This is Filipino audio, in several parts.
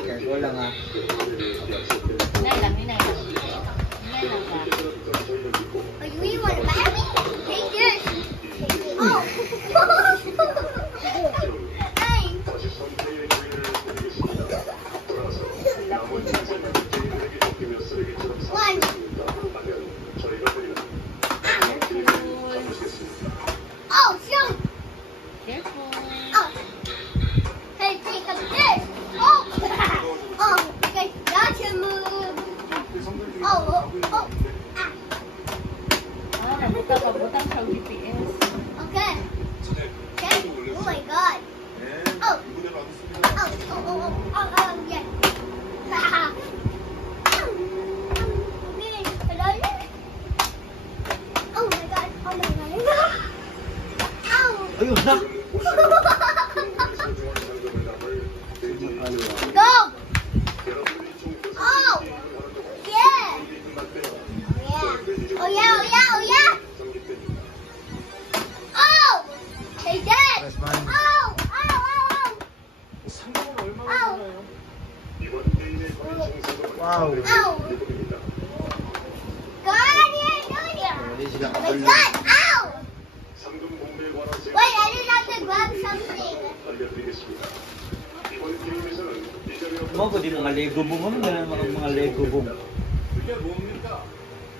Careful lang ha. Hinay lang ba? Oh, you really want to buy me? Take this. Oh. Hey. One. Oh, shoot. Careful. Oh. Hey, take up this. Oh. Oh, okay, gotcha move. Oh, oh, oh. Ah, nabutang sa GPS. Okay. Okay. Oh my God. Oh. Oh, oh, oh, oh, yeah. Okay, hello? Oh my God. Oh my God. Ow. Ayun na! Go. Oh. Yeah. Yeah. Oh yeah, oh yeah, oh yeah. Oh. Hey, Dad. Press button. Oh. Oh, oh, oh. Oh. Wow! Ow! God, you're doing it! Hindi sila Oh my kabalo. God! Ow! Wait, I didn't have to grab something. Mo ko di mga Lego boom. Ano na mga Lego boom?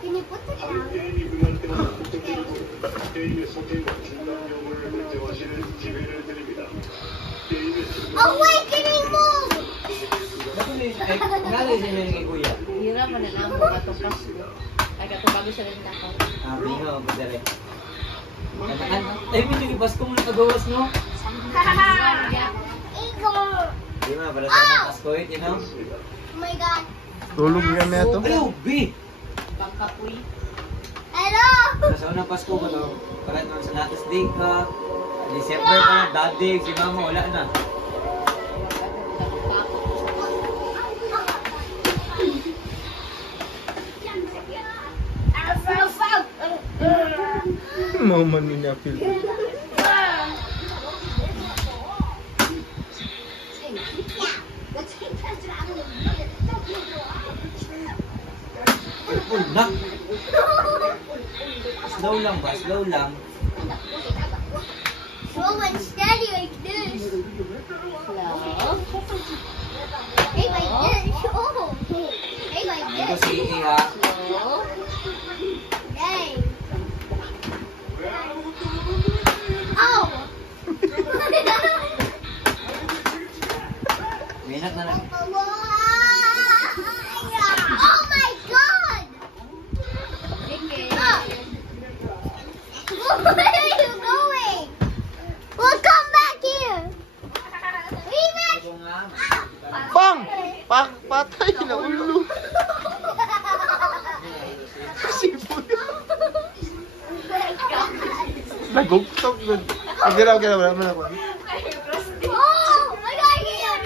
Can you put it down? Oh wait, can you move? Ngalay siya na kay kuya. Hira man na mo katong Pasko. Ay katong bago sa rin ako. Ah, bingo ko dere. Ay, hindi pas ko muna kagawas no? Eagle! Di ba, para sa Pasko you know? Oh my God! Tulog yan na ito. Ayaw, B! Pangkapoy. Hello! Para sa unang Pasko ko no? Para naman sa latas day ka. December ka na, daddy, si mama, wala na. Mama niya feel. Careful na! Slow lang ba? Slow lang. Slow and steady like this. Hello? Hey, like this. Oh. Hey, like Ito this. si Ii ha. Hello? Yay. Oh. Minat na lang. Oh my God. Sige. Oh. Where are you going? Well, come back here. Leave it. Ito nga. Bang! Patay na ulo. Sipon. Nagugtok doon. Okay na, wala mo na ako. Oh, I got here.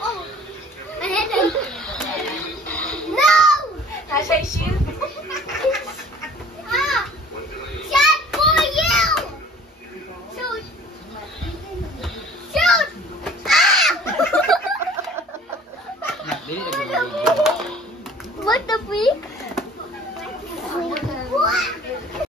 Oh, my head. No. Nasa shield.